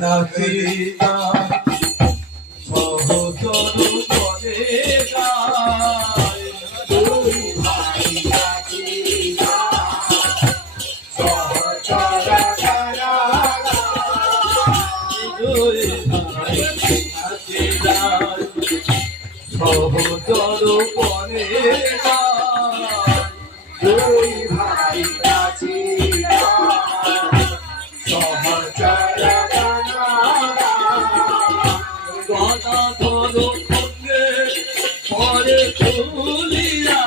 নাচিতা সহচর বনে গায় দুই ভাই নাচিতা সহচর দুই ভাই নাচিতা সহচর বনে গায় দুই ভাই নাচিতা সহচর গদাধর সঙ্গে পরে তুলিয়া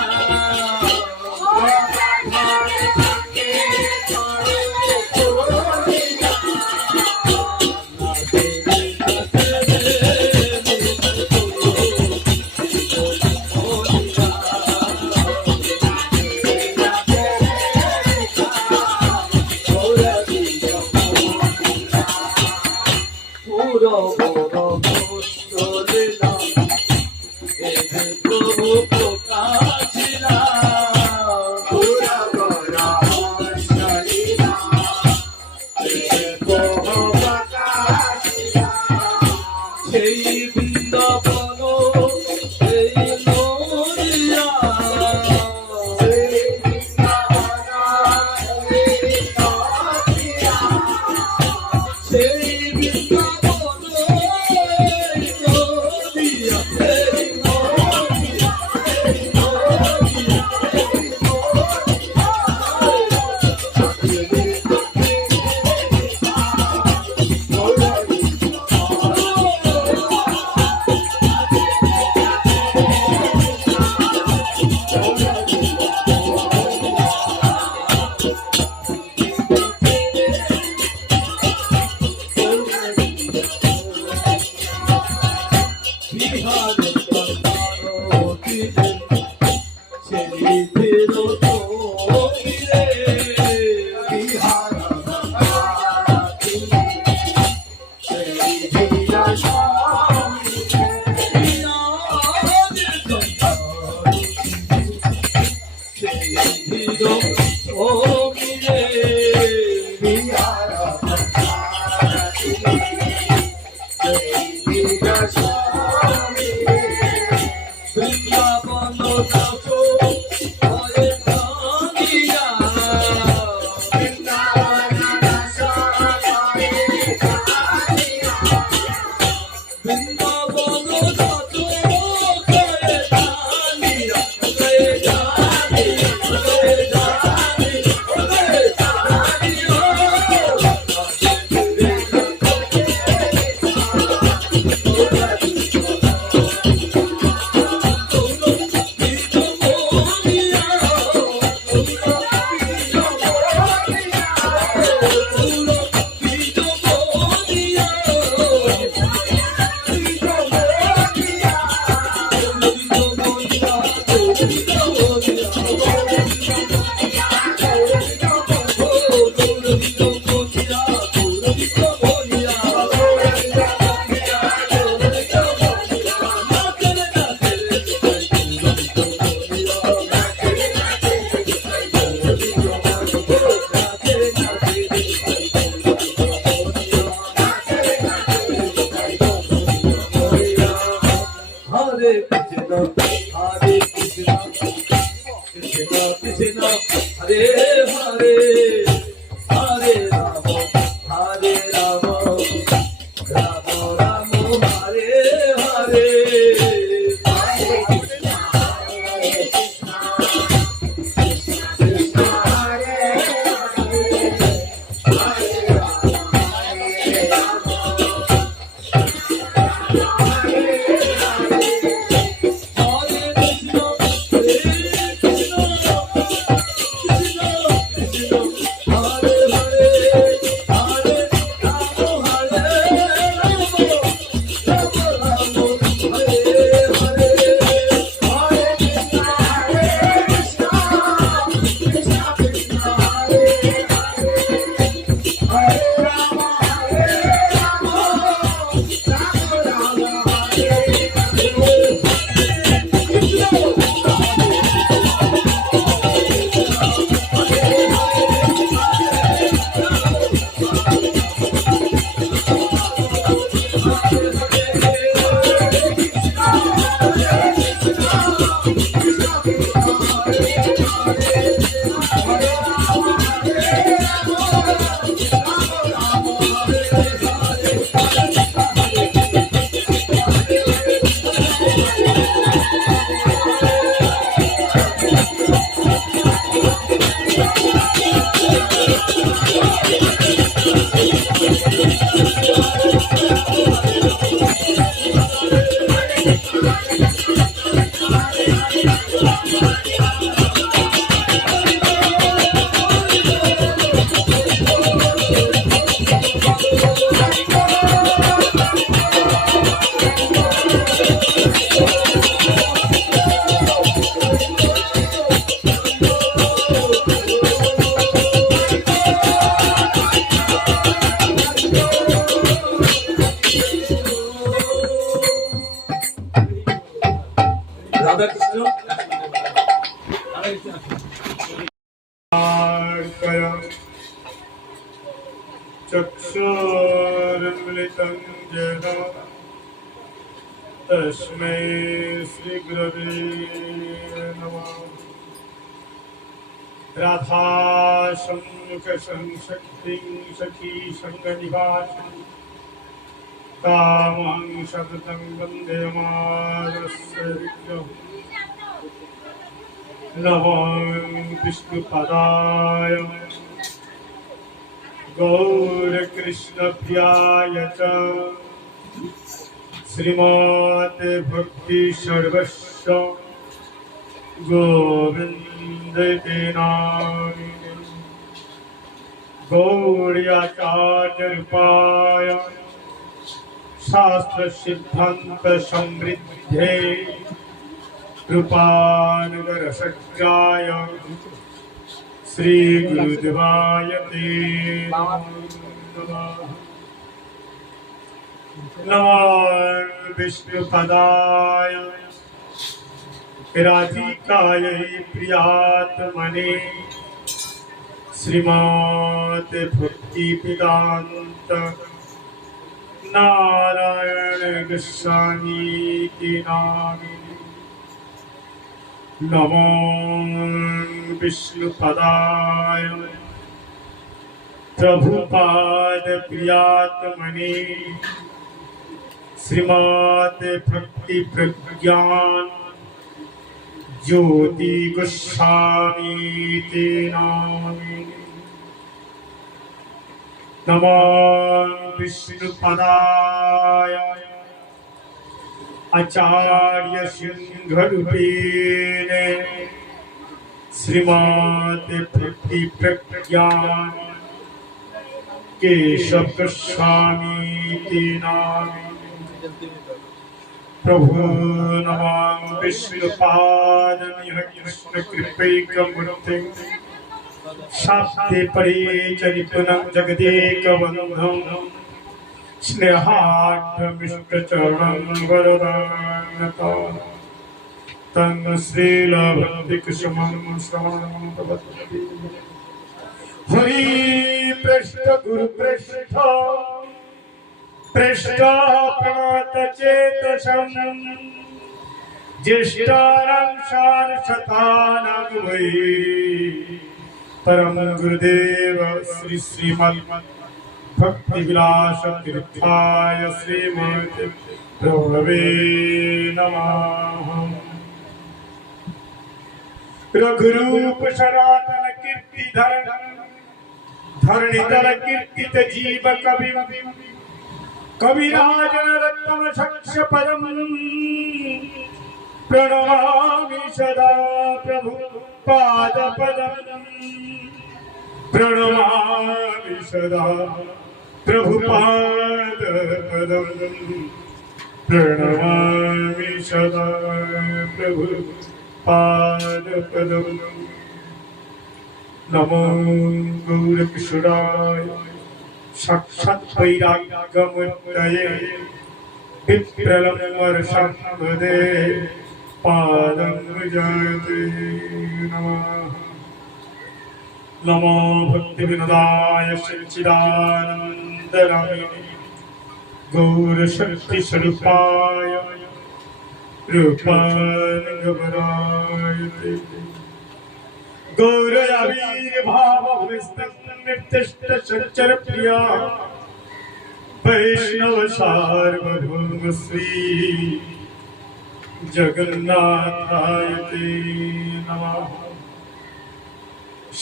কৃষ্ণ चक्षुरुन्मिलितं येन तस्मै श्रीगुरवे नमः। राधासंशक्तिं सखी सङ्गनिवासं कामं सततं वन्दे माधवस्य विग्रहम्। नमो विष्णुपदाय गौरकृष्णप्रियाय च श्रीमते भक्ति सर्वस्व गोविन्दते नामिने। गौर्याचार्यरूपाय शास्त्रसिद्धान्तसमृद्धे कृपानुगरसज्जाय श्री गुरुदेवाय ते नमः। नमो विष्णुपदाय राधिकायै प्रियात्मने श्रीमते भक्तिवेदान्त नारायण गोस्वामी नामिने। नमो विष्णुपदाय प्रभुपाद प्रियात्मने श्रीमते भक्ति प्रज्ञान ज्योति गोस्वामी नामिने। नमो विष्णुपदाय आचार्य सिंहरूपेण श्रीमते भक्ति प्रज्ञान केशव गोस्वामी नामिने। प्रभु नमः विष्णुपादमिह कृष्ण कृपैकमूर्ते शास्ते परिचरितुनं जगदेकबन्धुं स्नेहाढ्यमिष्टचरणं वरदानता तं श्रीलभक्तिकुसुमं श्रवणं भवति। हरि पृष्ठ गुरु पृष्ठ पृष्ठ प्रणत चेतसं ज्येष्ठानां सारसतानां वै परम गुरुदेव श्री श्रीमद् भक्ति विलास तीर्थाय श्रीमते प्रभवे नमः। रघुरूप सनातन कीर्तिधर धरणीधर कीर्तित जीव कवि कविराजन रत्न सक्ष पदम प्रणमामि सदा प्रभु पाद पदम। प्रणमामि सदा प्रभुपाद पदम। प्रणमामि सदा प्रभुपाद पदम। नमो गौरकिशोराय साक्षात् वैराग्यमूर्तये विप्रलम्बरसं भजे पादं भजते नमः। नमो भक्तिविनोदाय सच्चिदानन्दनामिने गौरशक्तिस्वरूपाय रूपानुगमनाय ते गौरयाविर्भावभूमिस्थं निर्दिष्ट सच्चरप्रिया वैष्णव सार्वभौम श्री जगन्नाथाय ते नमः।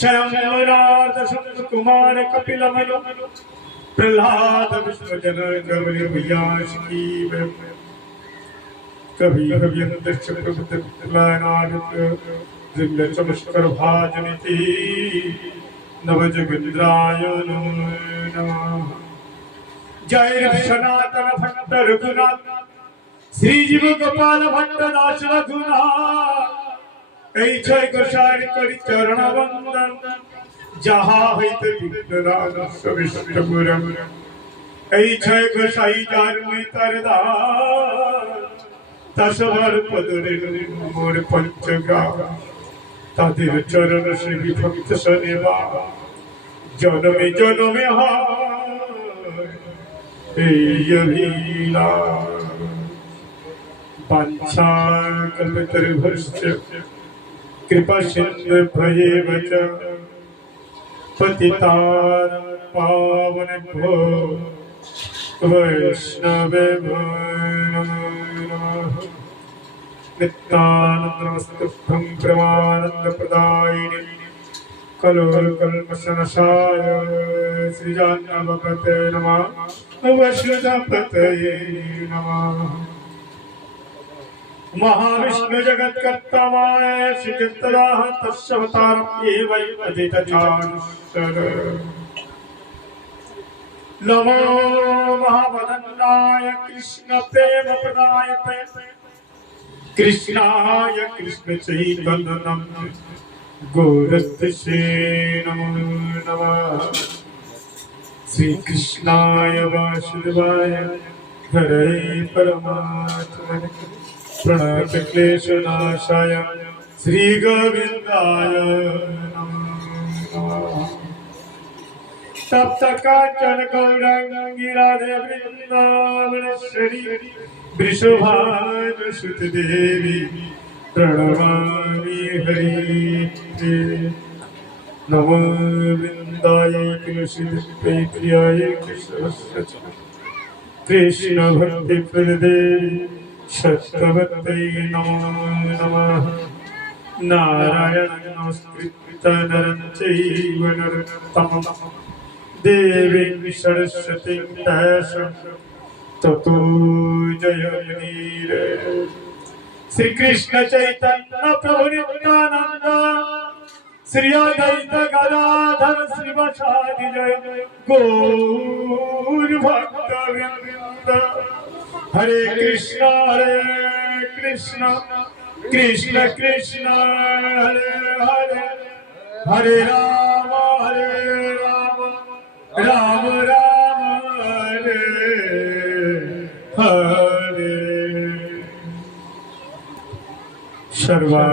शंभुनाथ संत कुमार कपिलमनु प्रहलाद विष्णुजन गौरी व्यास की कभी कवियंत प्रभुतलानादित्य दिव्य चमत्कार भाजनिति नवजगन्द्राय नमः। जय सनातन भट्ट रघुनाथ श्री जीव गोपाल भट्ट दास रघुनाथ এই ছয় গোসাই করি চরণ বন্দন যাহা হইতে বিপ্লব তাসবার পদরে মোর পঞ্চগ্রাম তাদের চরণ সেবী ভক্ত শনিবা জনমে জনমে হয় এই অভিলাষ বাঞ্ছা কল্পতরুভশ্চ কৃপা সিন্ধু ভয়েব চ পতিতান পাবনেভ্যো वैष्णवेभ्यो नमो नमः नित्यानन्दनमस्तुभ्यं परमानन्दप्रदायिने कलोलकल्मषनाशाय श्रीजानपतये नमः वैष्णवपतये नमः महाविष्णु जगत्कर्तावाय श्रीचित्तदाः तस्य अवतारम् एव अदितचानुष्यर नमो महावदन्नाय कृष्ण प्रेम प्रदायते कृष्णाय कृष्ण चैतन्यं गौरत्से नमो नमः श्री कृष्णाय वासुदेवाय हरे परमात्मने प्रणत क्लेशनाशाय श्री गोविन्दाय नमो नमः तप्त कांचन गौरांगी राधे वृंदावनेश्वरी वृषभानुसुत देवी प्रणमामि हरि नमो वृंदाय तुलसी प्रियाय कृष्ण भक्ति प्रदेवी सत्यवत्यै नमो नमः नारायण नमस्कृत्य नरं चैव नरोत्तमम् देवी सरस्वती ततो जयमुनीर श्री कृष्ण चैतन्य प्रभु नित्यानंद श्री अद्वैत गदाधर श्रीवासादि जय गौर भक्त वृंद हरे कृष्ण कृष्ण कृष्ण हरे हरे हरे राम राम राम हरे हरे सर्वा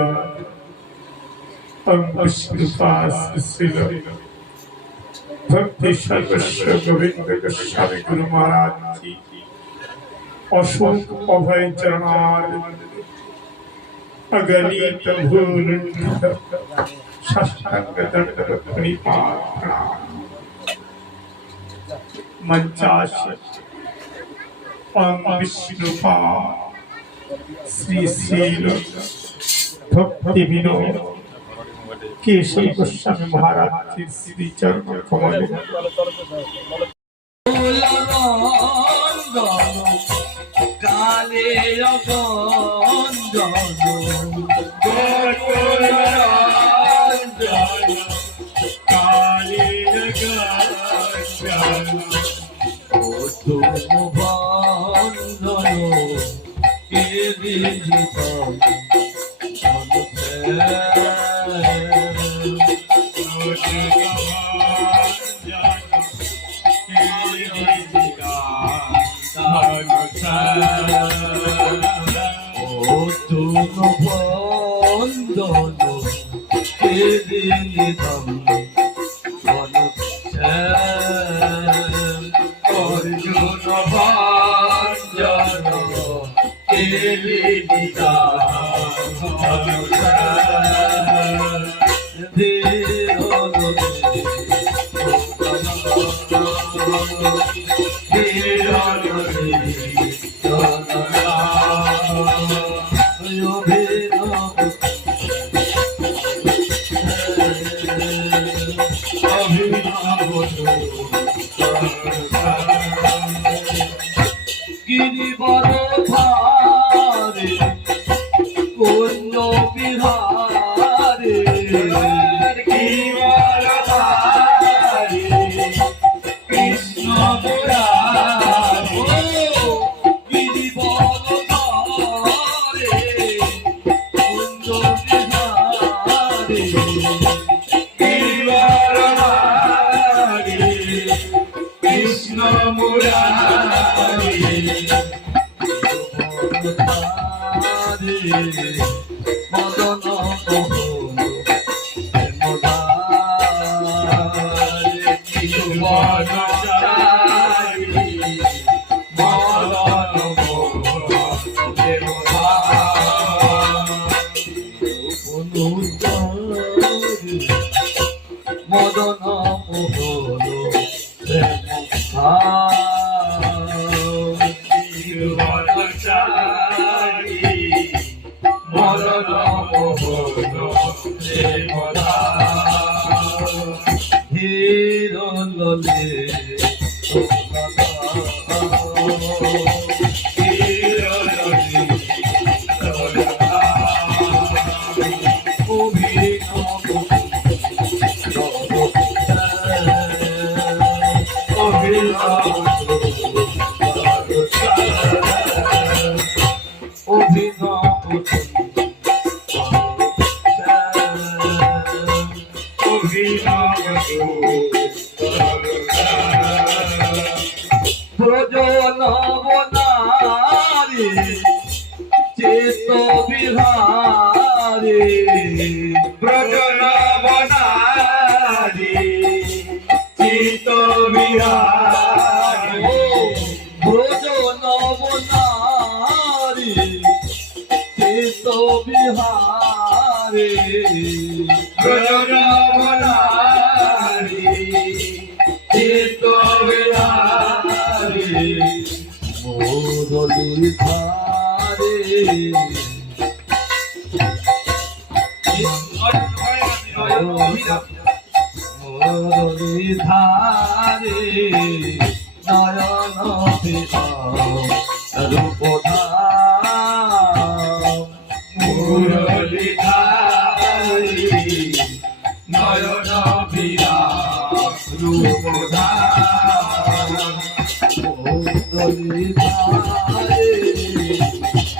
भक्ति सर्वस्व गोविंद गोस्वामी गुरु महाराज जी अशोक अभय चरणार अगणित भूल साष्टांग दंडवत प्रणिपात प्रणाम मंचास्य ओम विष्णुपाद श्री शील भक्ति विनोद केशव गोस्वामी महाराज जी श्री चरण कमल काले गिरिवर धारे कोन बिहार মদন মোহন প্রেমধারে ত্রিভুবন চারি মদন মোহন প্রেমধারে মদন মোহন প্রেমধারে মদন মোহন হিরণলে ব্রজন বনারে চেত বিহারে ব্রজন বনারে চিত বিহারে ব্রজন বনারে চেত বিহারে ব্রজন বনারে চিত বিহারে মোরলি ধারে মোরলি ধারে নয়ন রূপধাম মুরলি ধারে নয়ন বিরাস রূপধাম মোরলি ধারে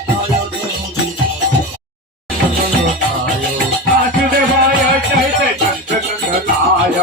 নয়ন বাসুদেবায় চৈতন্যনায়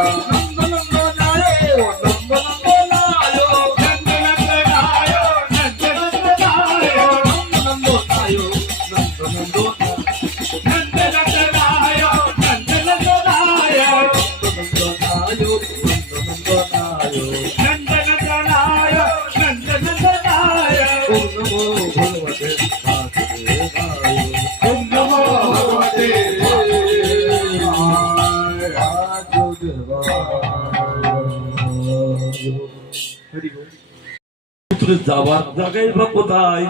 যাবার জায়গায় বা কোথায়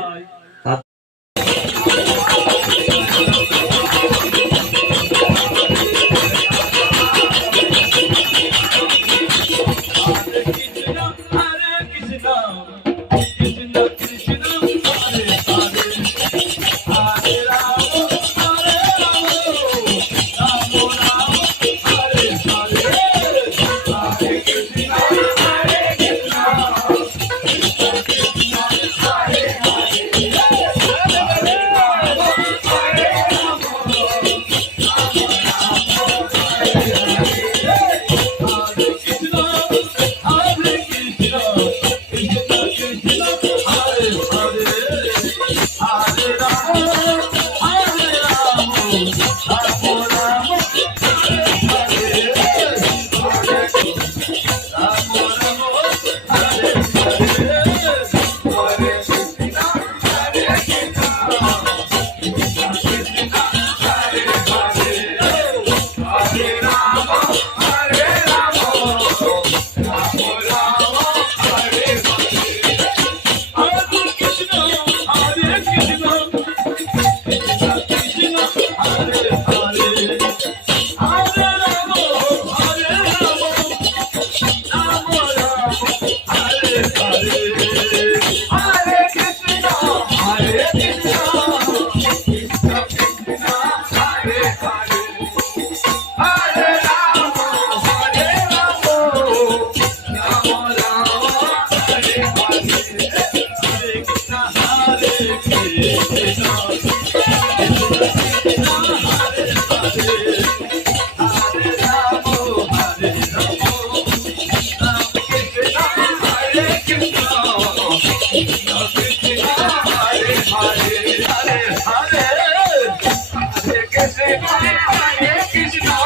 Hare Krishna,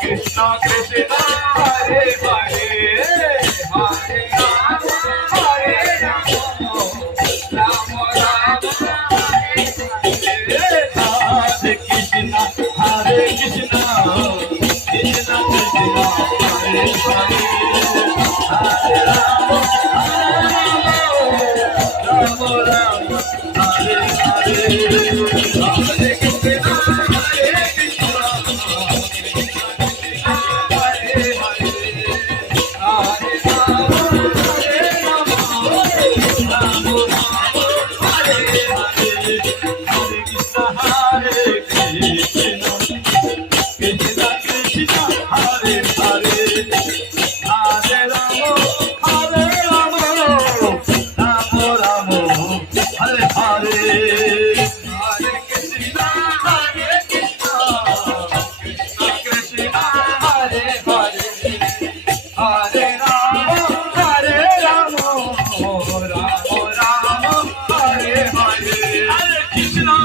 Krishna Krishna, Hare Hare, Hare Rama, Hare Rama, Rama Rama, Hare Hare. Hare Krishna, Hare Krishna, Krishna Krishna, Hare Hare, Hare Rama, Rama Rama, Hare Hare. Hare Krishna, Hare Krishna, Hare Hare, Hare Rama, Hare Rama, Rama Rama, Hare Hare. Hare Krishna, Hare Krishna, Krishna Krishna, Hare Hare, Hare Rama, Hare Rama, Rama Rama, Hare Hare. Hare Krishna, Hare Krishna, Krishna Krishna, Hare Hare, Hare Rama, Hare Rama, Rama Rama, Hare Hare. Hare Krishna,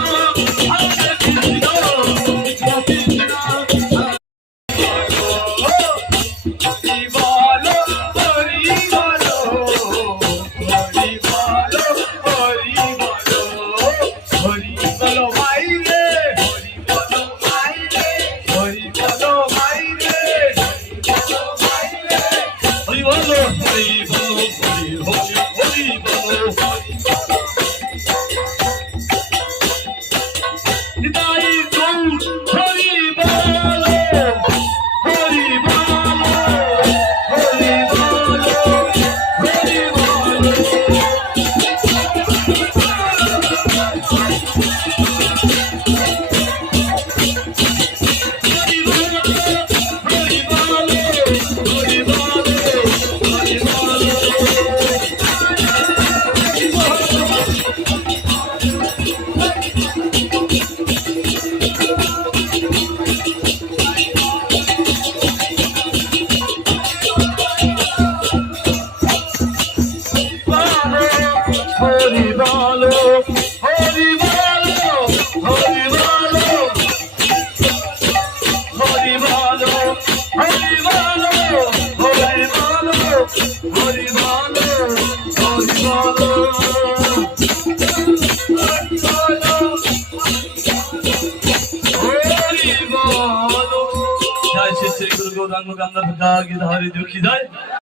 Hare Krishna, Krishna Krishna, Hari bolo, Hari bolo, Hari bolo, Hari bolo, Hari bolo bhai re, Hari bolo bhai re, Hari bolo bhai re, Hari bolo bhai re. Hari Bolo, Hari Bolo, Hari Bolo, Hari Bolo, Nitai Gaur, Hari Bolo, Hari Bolo, Hari Bolo, Hari Bolo. Hari Bolo, Hari Bolo, Hari Bolo, Hari Bolo. Hari Bolo, Hari Bolo, Hari Bolo, Hari Bolo, Hari Bolo, Hari Bolo, Hari Bolo, Hari Bolo, Hari Bolo। जय श्री गुरु गौरांग गंगा पिता की धारी दुखी जाए।